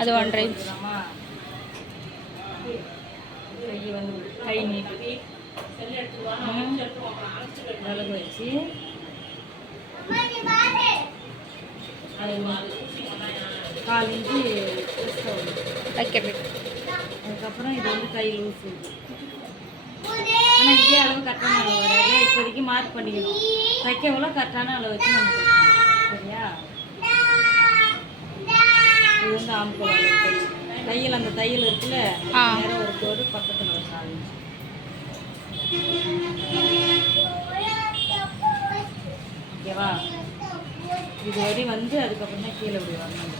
அது 1.5 inch. கை வந்து கை நீட்டி விலகு வச்சு அது 4 இன்ச்சு வைக்கிறது. அதுக்கப்புறம் இது வந்து கை லூஸு. ஆனால் இதே அளவு கரெக்டான அளவு வராது. இப்போதைக்கு மார்க் பண்ணிக்கணும். தைக்கவளோ கரெக்டான அளவு வச்சு நம்ம தைக்கணும். சரியா? இது வந்து ஆம்கோல் அளவு கை. தையல் அந்த தையல் இருக்குல்ல, நேரம் ஒரு கோடு பக்கத்தில் ஒரு 4 இன்ச்சு. ஓகேவா? இது வரை வந்து அதுக்கப்புறம் தான் கீழே இப்படி வரணும்.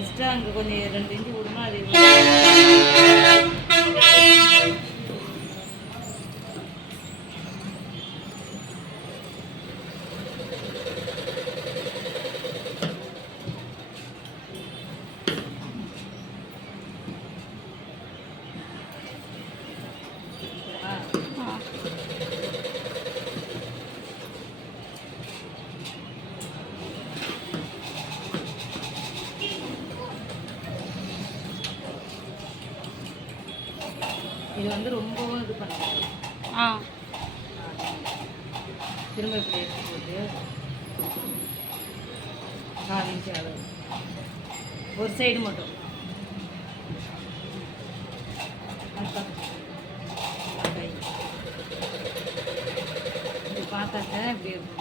எக்ஸ்ட்ரா அங்கே கொஞ்சம் 2 இன்ச்சு விடணும். அது இது வந்து ரொம்பவும் இது பண்ணக்கூடாது. திரும்ப இப்படி எடுத்து போட்டு 4 இன்ச்சு அளவு ஒரு சைடு மட்டும். இது பார்த்தாக்க இப்படி இருக்கும்.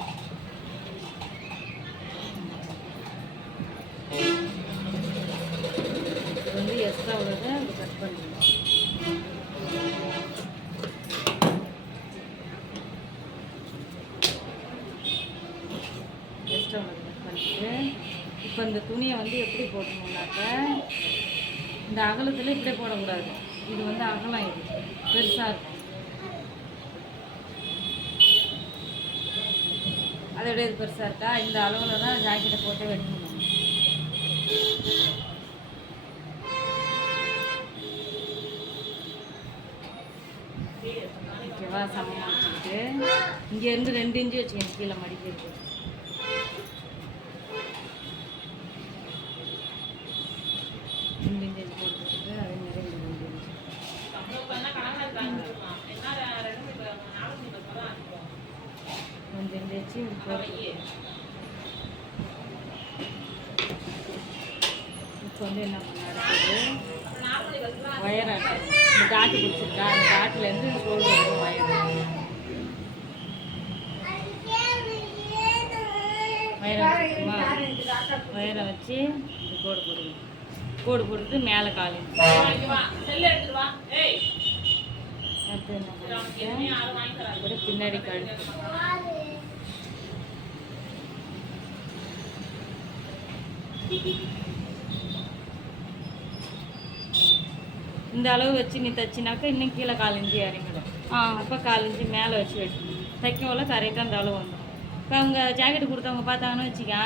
இது வந்து எக்ஸ்ட்ரா உள்ளதை இப்படி கட் பண்ணிடணும். இப்போ இந்த துணியை வந்து எப்படி போடணும்னாக்க இந்த அகலத்தில் இப்படியே போடக்கூடாது. இது வந்து அகலம், இது பெருசாக இருக்கும். அதை விட இது பெருசாக இருக்கா? இந்த அளவில் தான் ஜாக்கெட்டை போட்டு வெட்டணும். ஓகேவா? சமமாக வச்சுக்கிட்டு இங்கேருந்து 2 இன்ச்சு வச்சுக்கணும் கீழே மடிக்கிறது. போட்டுக்கிட்டு அதே மாதிரி 2 இன்ச்சு வச்சு இப்போ வந்து என்ன பண்ண அடுத்தது ஒயர் ஆட்டம். இந்த டாட்டு பிடிச்சிருக்கா? அந்த டாட்டுலேருந்து ஷோல்டர் வரும் ஒயர். ஒயரை வச்சு இது கோடு போடுவோம். கோடு போட்டுட்டு மேலே கால் இன்ச்சு. அடுத்து என்ன பண்ணுறேன், பின்னாடி கழுத்து இந்த அளவு வச்சு நீ தைச்சினாக்கா இன்னும் கீழே 4 இன்ச்சு இறங்கிடும். அப்போ 4 இன்ச்சு மேலே வச்சு வெட்டணும். தைக்கவள கரெக்டாக அந்த அளவு வந்துடும். இப்போ அவங்க ஜாக்கெட்டு கொடுத்தவங்க பார்த்தாங்கன்னு வச்சுக்கா,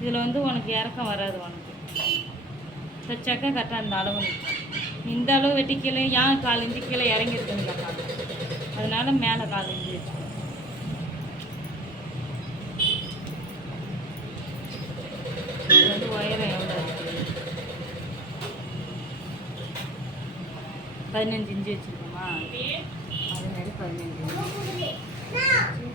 இதில் வந்து உனக்கு இறக்கம் வராது. உனக்கு தைச்சாக்கா கரெக்டாக அந்த அளவு நிற்கும். இந்த அளவு வெட்டி கீழே ஏன் 4 இன்ச்சு கீழே இறங்கியிருக்குன்னு பார்க்கலாம். அதனால மேலே 4 இன்ச்சு வச்சுக்கணும். இது வந்து உயரம் எவ்வளோ இருக்குது? 15 இன்ச்சு வச்சுருக்கோமா? அது மாதிரி 15 இன்ச்சு வந்து 2 இன்ச்சு.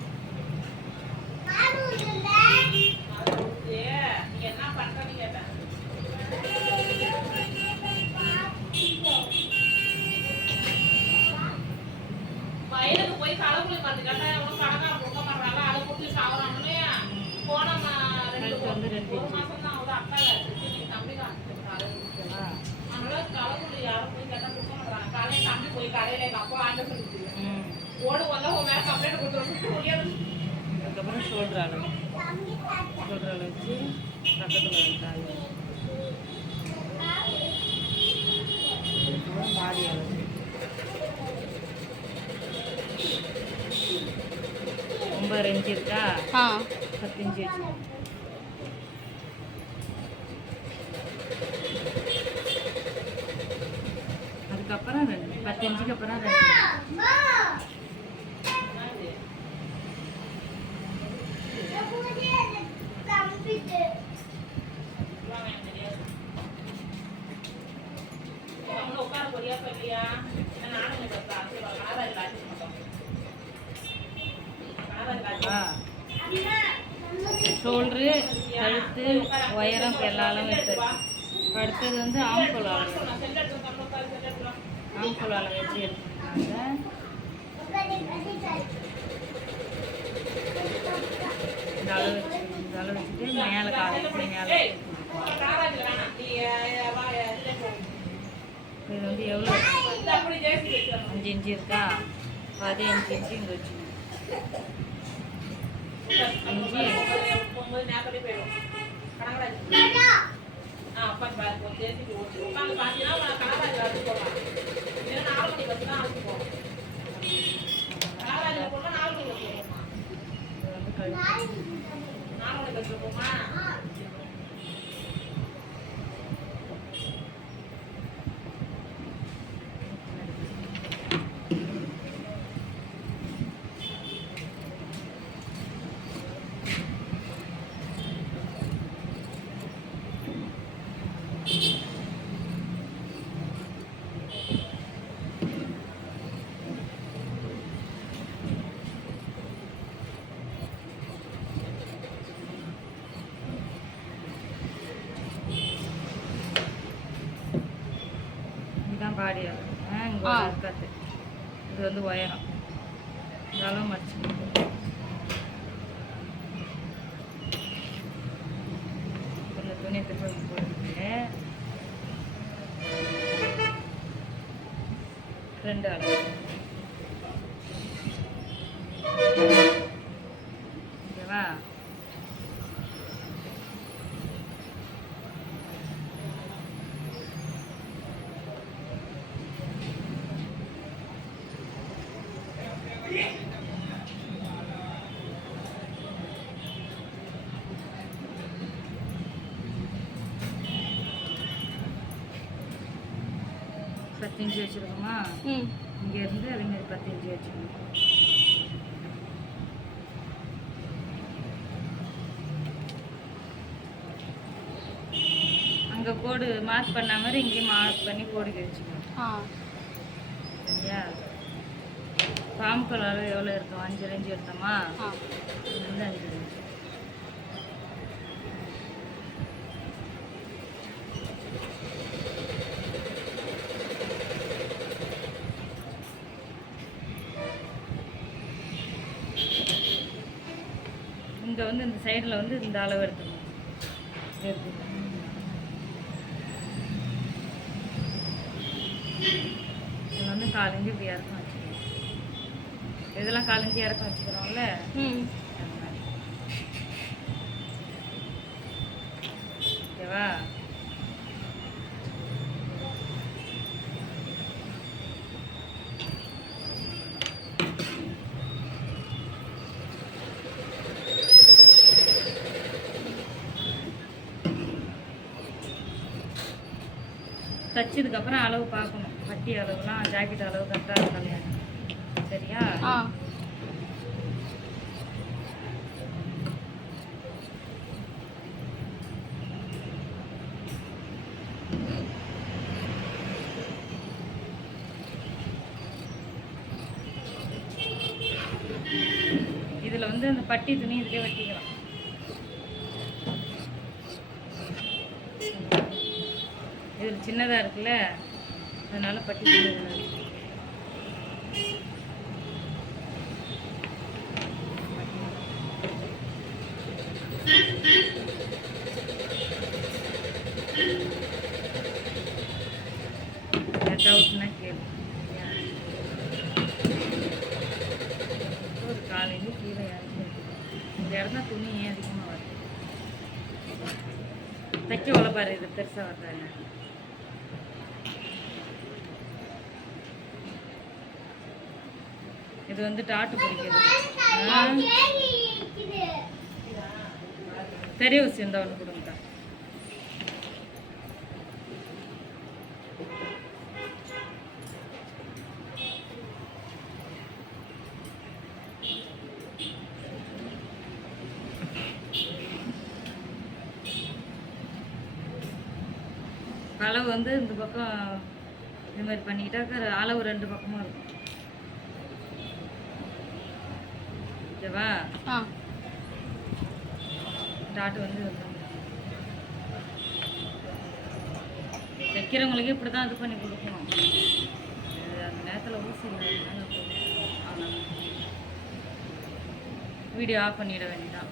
அதுக்கப்புறம் ஷோல்டர் அளவு வச்சு பக்கத்தில் வைக்காது. அதுக்கப்புறம் பாடி அளவு 9 இன்ச்சு இருக்கா? 10 இன்ச்சு வச்சு அதுக்கப்புறம் 2 10 இன்ச்சுக்கு அப்புறம் 2 2 ஷோல்ட்ரு, கழுத்து, உயரம் எல்லா அளவும் எடுத்துருக்கு. அடுத்தது வந்து ஆம்கோல் அளவு. ஆம்கோல் அளவு வச்சு எடுத்துருக்காங்க. இந்த அளவு வச்சுட்டு மேலே காலேஜ் மேலே இது வந்து எவ்வளோ 5 இன்ச்சு இருக்கா? 15 இன்ச்சு இங்கே வச்சுக்கணும். 5 இதுதான் பாடி அளவு. இங்கே இருக்காது. இது வந்து உயரம். இந்த அளவு மடிச்சுக்கணும். கொஞ்சம் துணி திருப்பி போட்டுட்டு 2 அளவு. ஓகேவா? பத்து இன்ச்சு வச்சுருக்கோமா? இங்கேருந்து அதேமாதிரி 10 இன்ச்சு வச்சுக்கணும். அங்கே கோடு மார்க் பண்ண மாதிரி இங்கேயும் மார்க் பண்ணி கோடுக்கு வச்சுக்கணும். சரியா? பாம்பு கலர் எவ்வளோ இருக்கும்? 5 இன்ச்சு எடுத்தோமா? இது வந்து 5 இன்ச்சு. இங்கே வந்து இந்த சைடில் வந்து இந்த அளவு எடுத்துக்கணும். இது வந்து 4 இன்ச்சு இப்படி இறக்கம் வச்சுக்கணும். இதெல்லாம் 4 இன்ச்சு இறக்கம் வச்சுக்கிறோம்ல. ஓகேவா? தச்சதுக்கப்புறம் அளவு பார்க்கணும். பட்டி அளவுலாம் ஜாக்கெட் அளவு கரெக்டாக இருக்காங்க. சரியா? இதில் வந்து அந்த பட்டி துணி இதிலே வெட்டிக்கலாம். இதில் சின்னதாக இருக்குல்ல, அதனால பட்டி துணி டவுட்னா கேளு. ஒரு காலையில் கீழே இறங்கி இந்த இடம் தான் துணி ஏன் அதிகமாக வருது. தைக்க வளப்பாரு. இது பெருசாக வர்றாங்க. இது வந்து டாட்டு பிடிக்கிறது. பெரிய விஷயம் தான் ஒன்று கொடுங்க. அளவு வந்து இந்த பக்கம் இது மாதிரி பண்ணிக்கிட்டாக்க அளவு 2 பக்கமும் இருக்கும். ஓகேவா? ஆ டாட் வந்து தைக்கிறவங்களுக்கு இப்படி தான் இது பண்ணி கொடுக்கணும். அந்த நேரத்தில் ஊசி இல்லாதனால வீடியோ ஆஃப் பண்ணிட வேண்டியதான்.